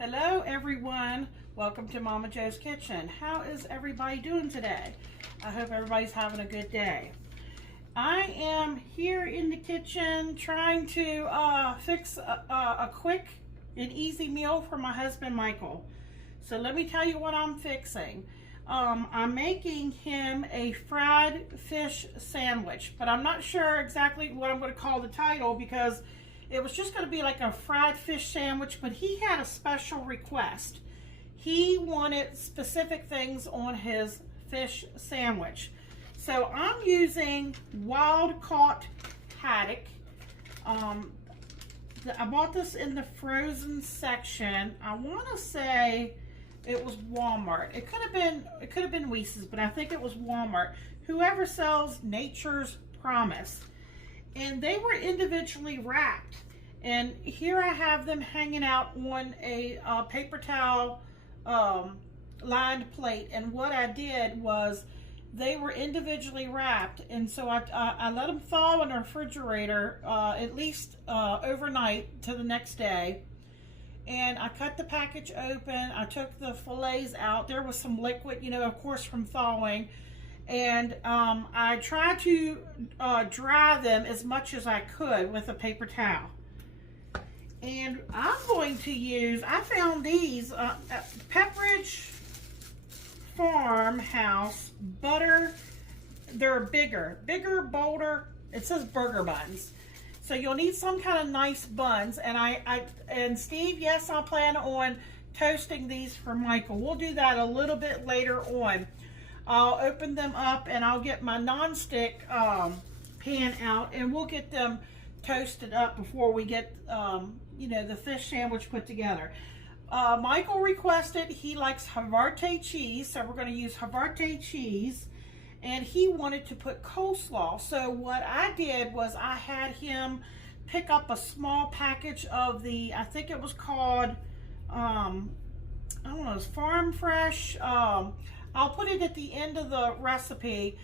Hello everyone, welcome to Momma Jo's Kitchen. How is everybody doing today? I hope everybody's having a good day. I am here in the kitchen trying to fix a quick and easy meal for my husband Michael. So let me tell you what I'm fixing. I'm making him a fried fish sandwich, but I'm not sure exactly what I'm going to call the title because it was just going to be like a fried fish sandwich, but he had a special request. He wanted specific things on his fish sandwich. So I'm using wild caught haddock. I bought this in the frozen section. I want to say it was Walmart. It could have been Weese's, but I think it was Walmart. Whoever sells Nature's Promise. And they were individually wrapped. And here I have them hanging out on a paper towel lined plate. And what I did was they were individually wrapped. And so I let them thaw in the refrigerator at least overnight to the next day. And I cut the package open. I took the fillets out. There was some liquid, you know, of course, from thawing. And I tried to dry them as much as I could with a paper towel. And I'm going to use, I found these at Pepperidge Farmhouse butter. They're bigger, bolder. It says burger buns. So you'll need some kind of nice buns. And Steve, yes, I plan on toasting these for Michael. We'll do that a little bit later on. I'll open them up and I'll get my nonstick pan out and we'll get them toasted up before we get you know, the fish sandwich put together. Michael requested, he likes Havarti cheese, so we're going to use Havarti cheese, and he wanted to put coleslaw. So what I did was I had him pick up a small package of the, I think it was called I don't know, it's Farm Fresh. I'll put it at the end of the recipe.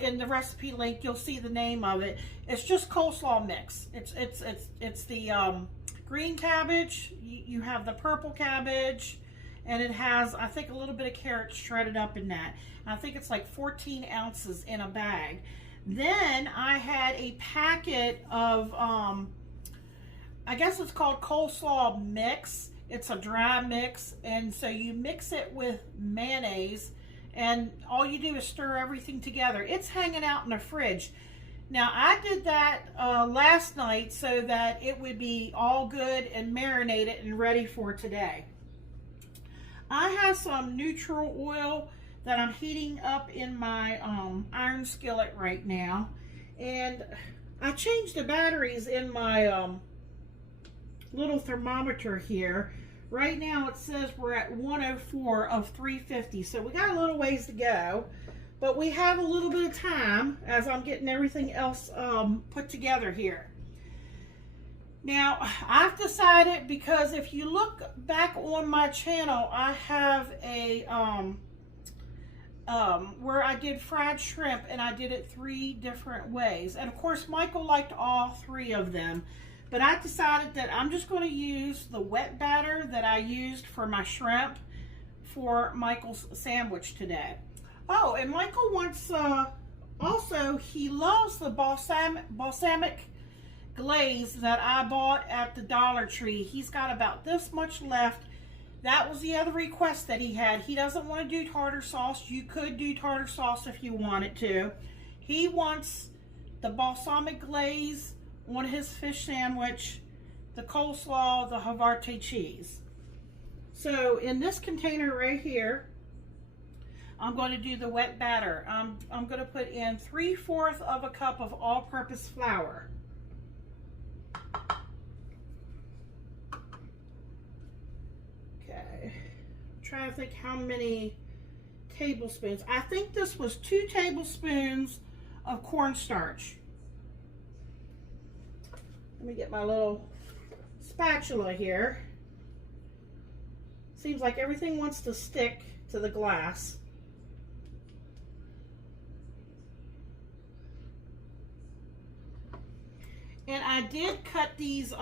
In the recipe link, you'll see the name of it. It's just coleslaw mix. It's the green cabbage. You have the purple cabbage, and it has, I think, a little bit of carrot shredded up in that. I think it's like 14 ounces in a bag. Then I had a packet of, I guess it's called coleslaw mix. It's a dry mix, and so you mix it with mayonnaise, and all you do is stir everything together. It's hanging out in the fridge. Now, I did that last night so that it would be all good and marinated and ready for today. I have some neutral oil that I'm heating up in my iron skillet right now. And I changed the batteries in my little thermometer here. Right now it says we're at 104 of 350, so we got a little ways to go, but we have a little bit of time as I'm getting everything else put together here. Now, I've decided, because if you look back on my channel, I have a where I did fried shrimp, and I did it 3 different ways, and of course Michael liked all 3 of them. But I decided that I'm just going to use the wet batter that I used for my shrimp for Michael's sandwich today. Oh, and Michael wants, also, he loves the balsamic glaze that I bought at the Dollar Tree. He's got about this much left. That was the other request that he had. He doesn't want to do tartar sauce. You could do tartar sauce if you wanted to. He wants the balsamic glaze on his fish sandwich, the coleslaw, the Havarti cheese. So in this container right here, I'm going to do the wet batter. I'm going to put in 3/4 of a cup of all-purpose flour. Okay, I'm trying to think how many tablespoons. I think this was 2 tablespoons of cornstarch. Let me get my little spatula here. Seems like everything wants to stick to the glass. And I did cut these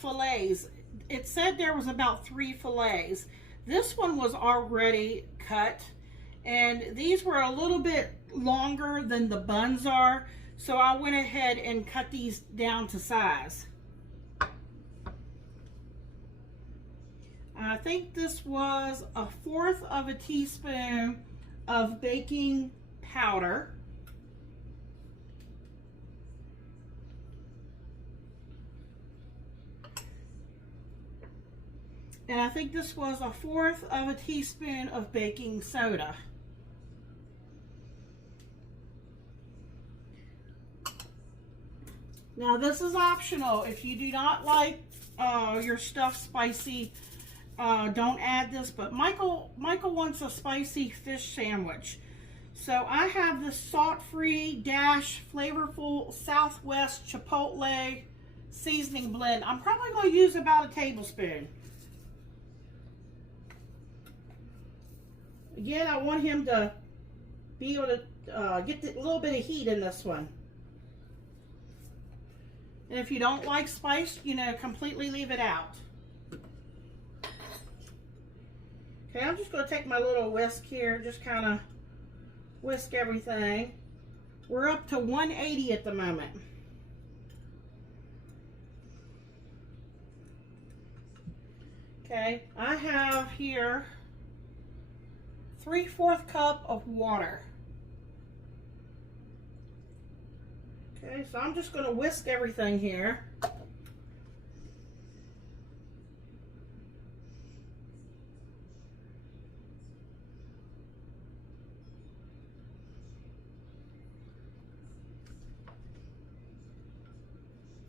fillets. it said there was about 3 fillets. This one was already cut, and these were a little bit longer than the buns are, so I went ahead and cut these down to size. I think this was 1/4 of a teaspoon of baking powder. And I think this was 1/4 of a teaspoon of baking soda. Now this is optional. If you do not like your stuff spicy, don't add this, but Michael wants a spicy fish sandwich. So I have this salt-free dash flavorful Southwest Chipotle seasoning blend. I'm probably going to use about a tablespoon. Again, I want him to be able to get a little bit of heat in this one. And if you don't like spice, you know, completely leave it out. Okay, I'm just going to take my little whisk here, just kind of whisk everything. We're up to 180 at the moment. Okay, I have here 3/4 cup of water. Okay, so I'm just going to whisk everything here.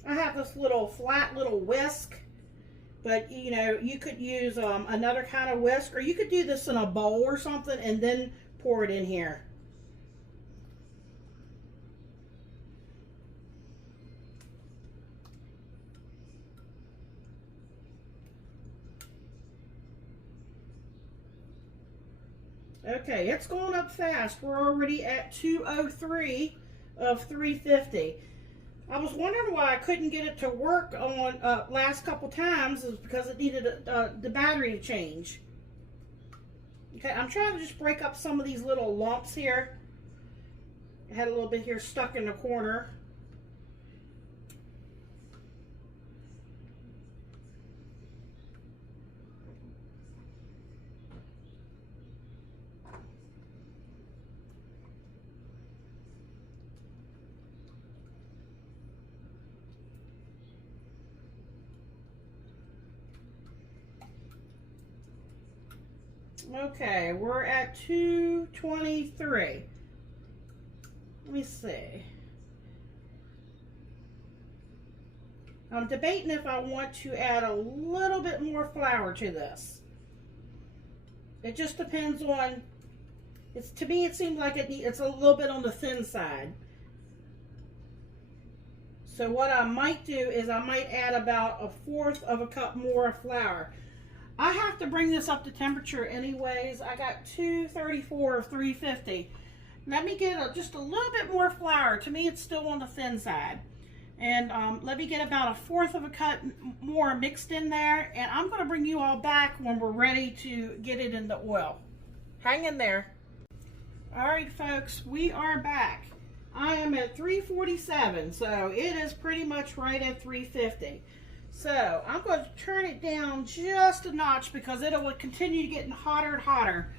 I have this little flat little whisk, but you know, you could use another kind of whisk, or you could do this in a bowl or something and then pour it in here. Okay, it's going up fast. We're already at 203 of 350. I was wondering why I couldn't get it to work on last couple times, is because it needed the battery to change. Okay, I'm trying to just break up some of these little lumps here. I had a little bit here stuck in the corner. Okay, we're at 223. Let me see. I'm debating if I want to add a little bit more flour to this. It just depends on, to me it seems like it's a little bit on the thin side. So what I might do is I might add about 1/4 of a cup more of flour. I have to bring this up to temperature anyways. I got 234 of 350. Let me get just a little bit more flour. To me, it's still on the thin side. And let me get about 1/4 of a cup more mixed in there. And I'm going to bring you all back when we're ready to get it in the oil. Hang in there. All right, folks, we are back. I am at 347, so it is pretty much right at 350. So I'm going to turn it down just a notch because it will continue getting hotter and hotter.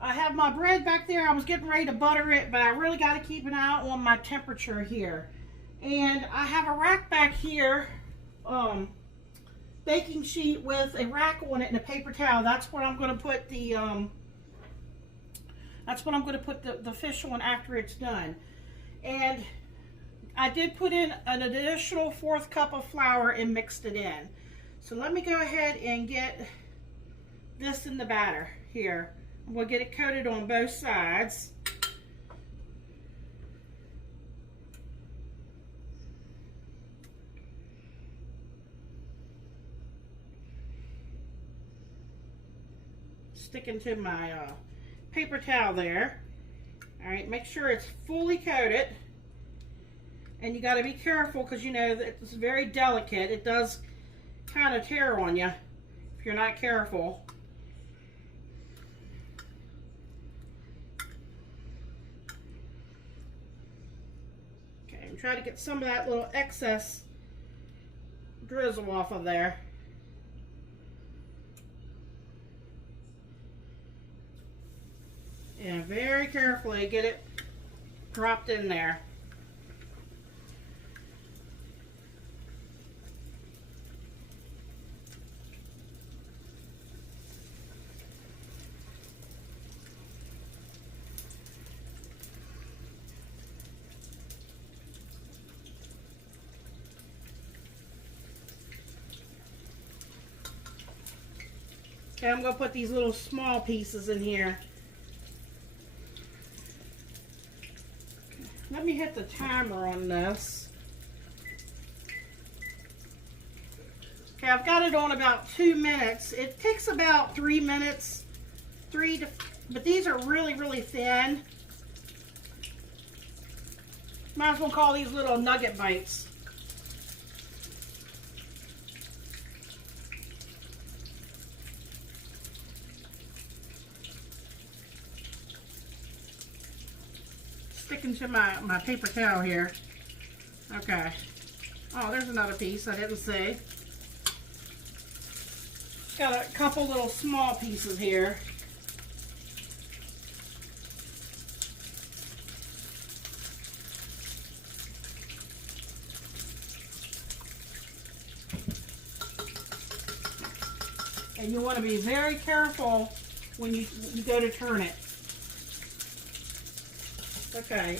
I have my bread back there. I was getting ready to butter it, but I really got to keep an eye on my temperature here. And I have a rack back here, baking sheet with a rack on it and a paper towel. That's where I'm going to put the the fish on after it's done. And I did put in an additional 1/4 cup of flour and mixed it in. So let me go ahead and get this in the batter here. We'll get it coated on both sides. Sticking to my paper towel there. All right, make sure it's fully coated. And you got to be careful because you know that it's very delicate. It does kind of tear on you if you're not careful. Okay, I'm trying to get some of that little excess drizzle off of there. And very carefully get it dropped in there. Okay, I'm going to put these little small pieces in here. Let me hit the timer on this. Okay, I've got it on about 2 minutes. It takes about 3 minutes, but these are really, really thin. Might as well call these little nugget bites. Sticking to my paper towel here. Okay. Oh, there's another piece I didn't see. Got a couple little small pieces here. And you want to be very careful when you go to turn it. Okay,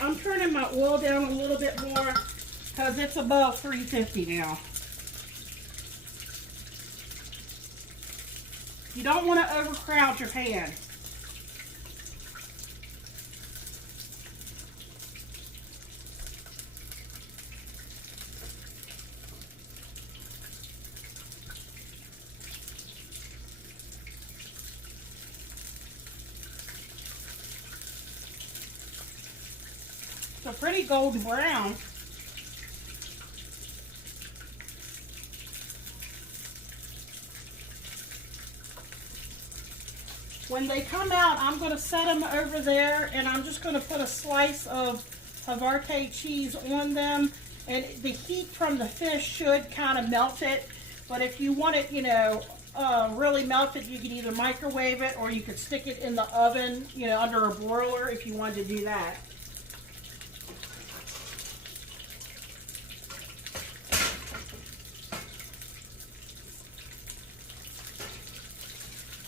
I'm turning my oil down a little bit more because it's above 350 now. You don't want to overcrowd your pan. It's a pretty golden brown. When they come out, I'm going to set them over there, and I'm just going to put a slice of Havarti cheese on them, and the heat from the fish should kind of melt it. But if you want it, you know, really melted, you can either microwave it or you could stick it in the oven, you know, under a broiler if you wanted to do that.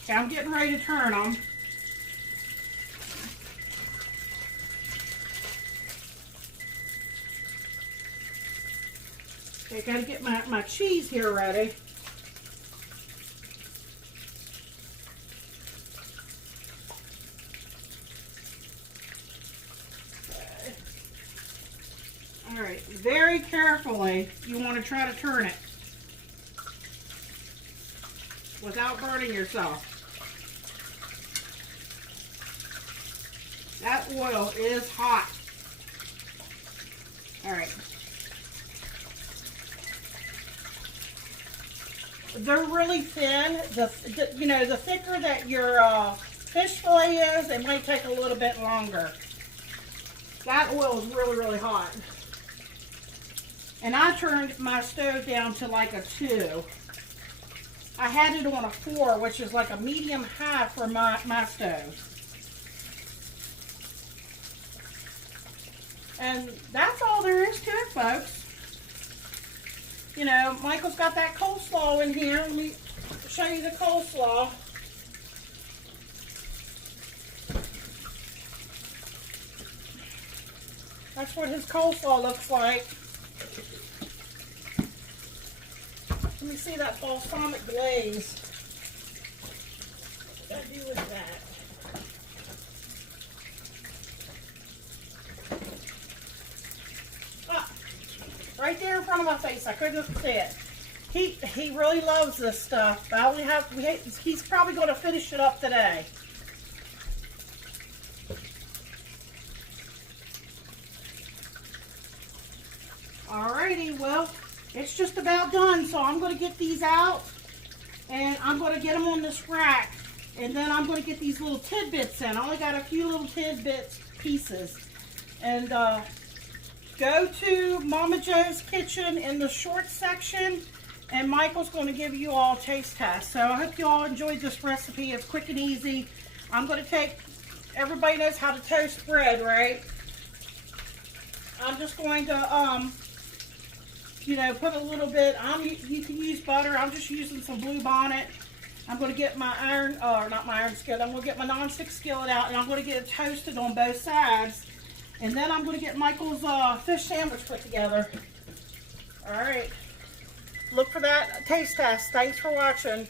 Okay, I'm getting ready to turn them. Okay, gotta get my cheese here ready. All right, very carefully, you want to try to turn it without burning yourself. That oil is hot. All right. They're really thin. You know, the thicker that your fish fillet is, it might take a little bit longer. That oil is really, really hot. And I turned my stove down to like a 2. I had it on a 4, which is like a medium high for my stove. And that's all there is to it, folks. You know, Michael's got that coleslaw in here. Let me show you the coleslaw. That's what his coleslaw looks like. Let me see that balsamic glaze. What do I do with that? Right there in front of my face. I couldn't see it. He really loves this stuff. He's probably going to finish it up today. Alrighty, well, it's just about done. So I'm going to get these out and I'm going to get them on this rack. And then I'm going to get these little tidbits in. I only got a few little tidbits pieces. And go to Momma Jo's kitchen in the short section. And Michael's going to give you all a taste test. So I hope you all enjoyed this recipe. It's quick and easy. I'm going to take, everybody knows how to toast bread, right? I'm just going to, you know, put a little bit, you can use butter. I'm just using some Blue Bonnet. I'm going to get my not my iron skillet. I'm going to get my nonstick skillet out and I'm going to get it toasted on both sides. And then I'm going to get Michael's fish sandwich put together. All right. Look for that taste test. Thanks for watching.